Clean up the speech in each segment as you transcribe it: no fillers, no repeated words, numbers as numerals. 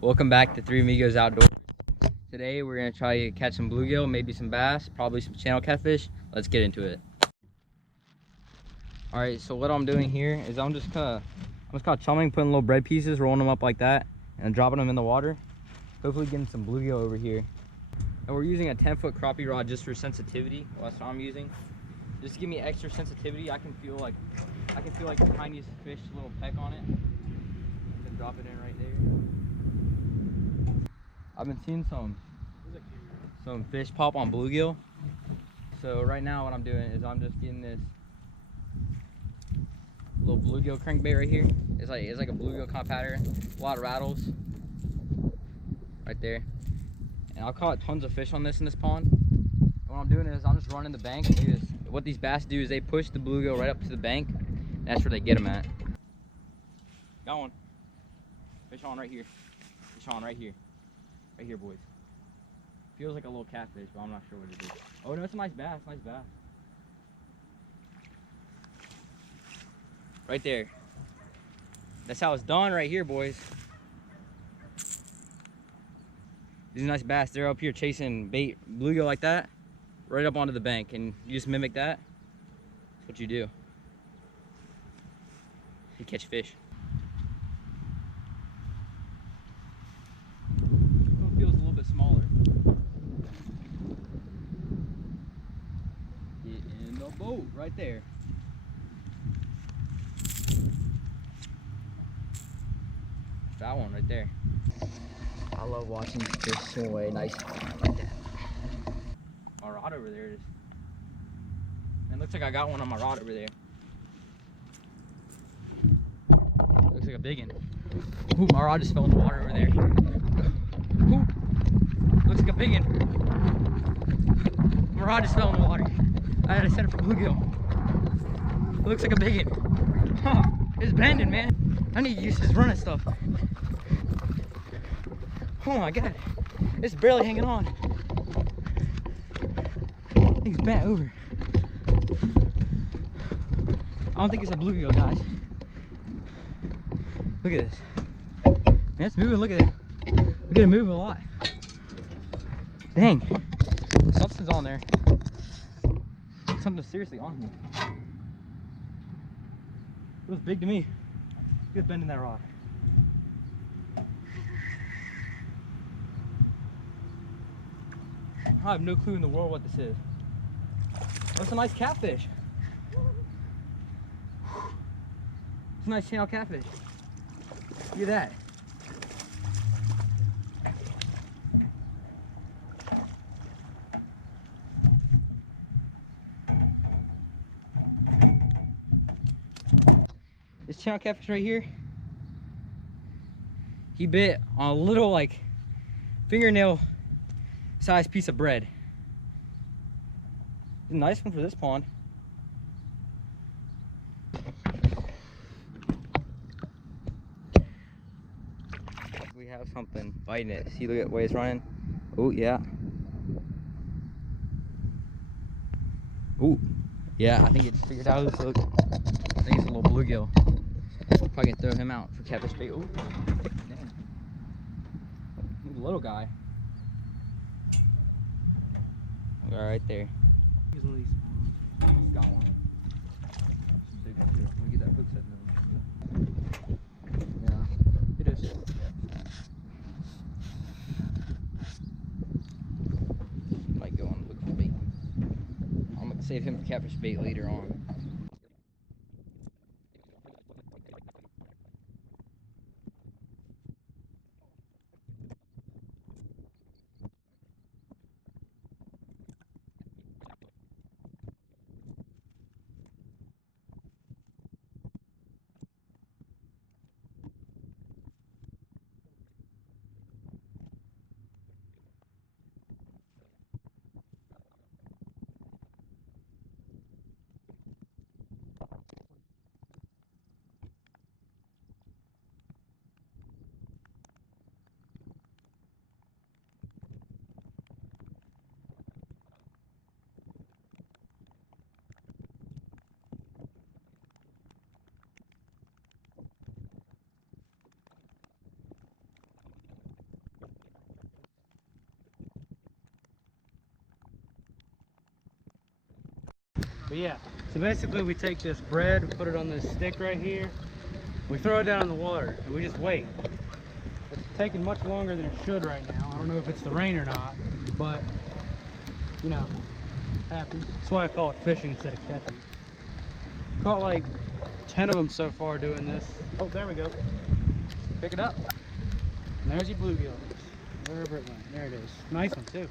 Welcome back to Three Amigos Outdoors. Today we're gonna try to catch some bluegill, maybe some bass, probably some channel catfish. Let's get into it. All right, so what I'm doing here is I'm just kind of chumming, putting little bread pieces, rolling them up like that, and dropping them in the water. Hopefully getting some bluegill over here. And we're using a 10-foot crappie rod just for sensitivity. Well, that's what I'm using. Just to give me extra sensitivity. I can feel like the tiniest fish, little peck on it. Just drop it in right there. I've been seeing some fish pop on bluegill. So right now what I'm doing is I'm just getting this little bluegill crankbait right here. It's like a bluegill kind of pattern. A lot of rattles right there. And I'll caught tons of fish on this in this pond. And what I'm doing is I'm just running the bank. What these bass do is they push the bluegill right up to the bank. And that's where they get them at. Got one. Fish on right here. Fish on right here. Right here, boys. Feels like a little catfish, but I'm not sure what it is. Oh no, it's a nice bass, nice bass. Right there. That's how it's done right here, boys. These are nice bass. They're up here chasing bait, bluegill like that, right up onto the bank, and you just mimic that. That's what you do. You catch fish. This one feels a little bit smaller. Get in the boat right there. That one right there. I love watching fish swim away nice like that. My rod over there is. It looks like I got one on my rod over there. Looks like a big one. Ooh, my rod just fell in the water over there. Ooh, looks like a big one. My rod just fell in the water. I had to set it for bluegill. It looks like a big one. Huh, it's bending, man. I need to use this running stuff. Oh my god, it's barely hanging on. He's bent over. I don't think it's a bluegill, guys. Look at this. Man, it's moving. Look at it. Look at it moving a lot. Dang. Something's on there. Something's seriously on me. It was big to me. Good bend in that rod. I have no clue in the world what this is. That's a nice catfish. It's a nice channel catfish. Look at that. This channel catfish right here, he bit on a little like fingernail sized piece of bread. It's a nice one for this pond. We have something biting it. See, look at the way it's running. Oh yeah. Oh yeah, I think it figured out. Look, I think it's a little bluegill. Probably can throw him out for catfish bait. Oh, dang. He's a little guy. All right there. He's one of these small ones. He's got one. Big one too. Let me get that hook set now. Yeah, it is. Might go on look for bait. I'm gonna save him for catfish bait later on. But yeah, so basically we take this bread, we put it on this stick right here, we throw it down in the water, and we just wait. It's taking much longer than it should right now. I don't know if it's the rain or not, but, you know, happens. That's why I call it fishing instead of catching. Caught like 10 of them so far doing this. Oh, there we go. Pick it up. And there's your bluegill. Wherever it went. There it is. Nice one too.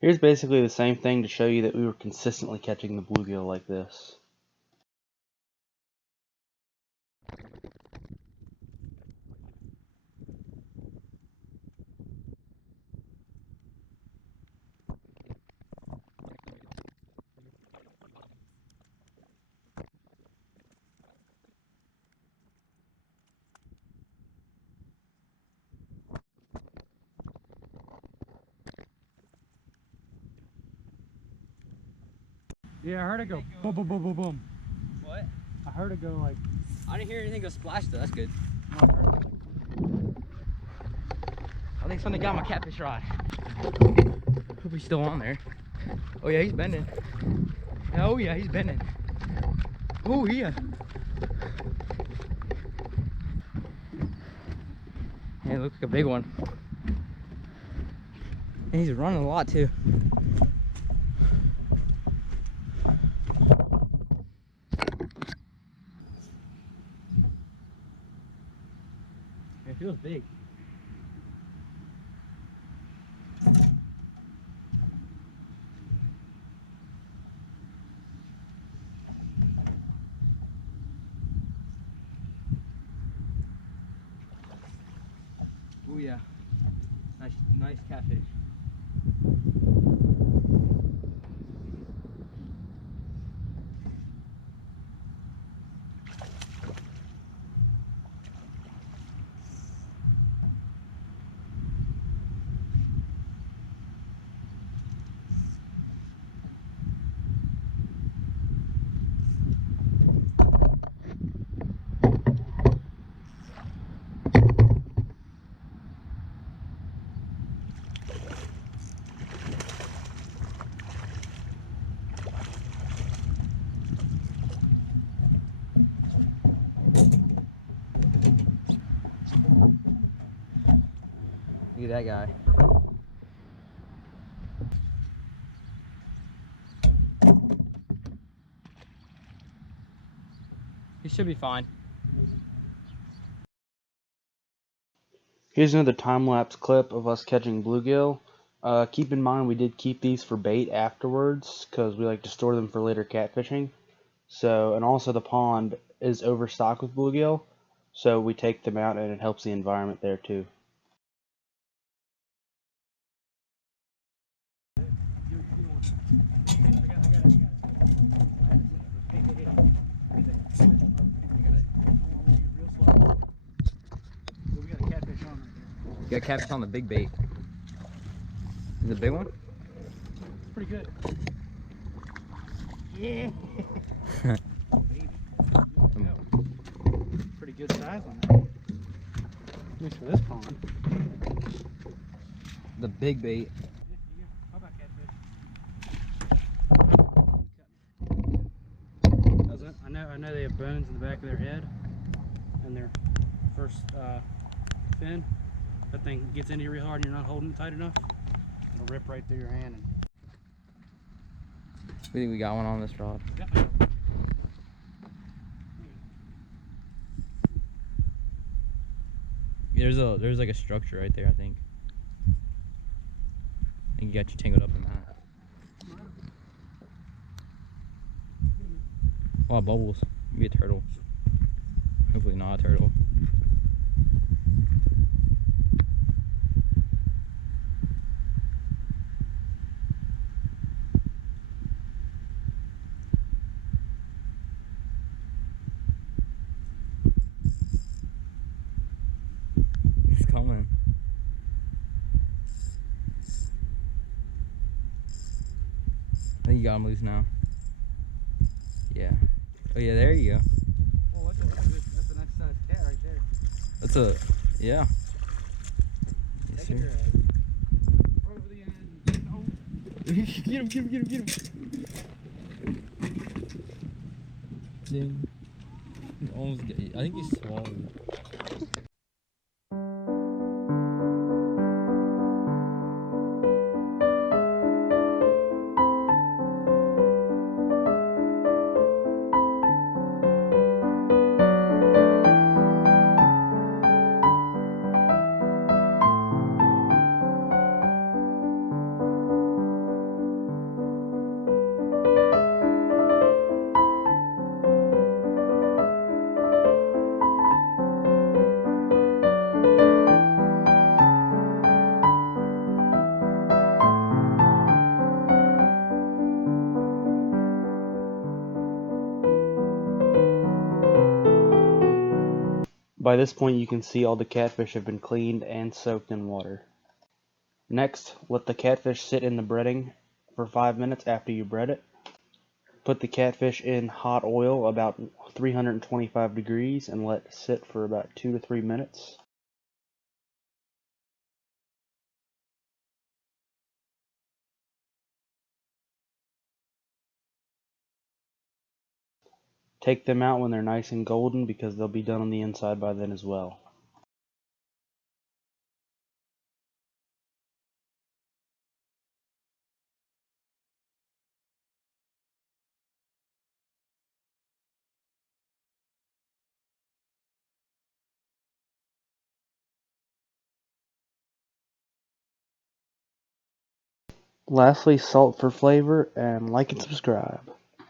Here's basically the same thing to show you that we were consistently catching the bluegill like this. Yeah, I heard it go boom, boom, boom, boom, boom. What? I heard it go like. I didn't hear anything go splash though. That's good. No, I heard it go I think something got my catfish rod. Hope he's still on there. Oh yeah, he's bending. Oh yeah, he's bending. Oh yeah. Yeah, it looks like a big one. And he's running a lot too. It feels big. Oh yeah, nice catfish. Look at that guy. He should be fine. Here's another time-lapse clip of us catching bluegill. Keep in mind we did keep these for bait afterwards because we like to store them for later catfishing. So, and also the pond is overstocked with bluegill, so we take them out and it helps the environment there too. You got catfish on the big bait. Is it a big one? It's pretty good. Yeah. Pretty good size on that. At least for this pond. The big bait. How about catfish? I know they have bones in the back of their head and their first fin. That thing gets into you real hard and you're not holding it tight enough, it'll rip right through your hand. And We think we got one on this rod. There's like a structure right there, I think. I think you got you tangled up in that. A lot of bubbles. Maybe a turtle. Hopefully not a turtle. He's coming. I think you got him loose now. Yeah. Oh yeah, there you go. well, that's a nice sized cat right there. That's a, yeah. Yes, Take sir. it over the end. Oh. Get him, get him, get him, get him. Ding. Almost get, I think he's swallowed. By this point you can see all the catfish have been cleaned and soaked in water. Next, let the catfish sit in the breading for 5 minutes after you bread it. Put the catfish in hot oil about 325 degrees and let it sit for about 2 to 3 minutes. Take them out when they're nice and golden because they'll be done on the inside by then as well. Lastly, salt for flavor and like and subscribe.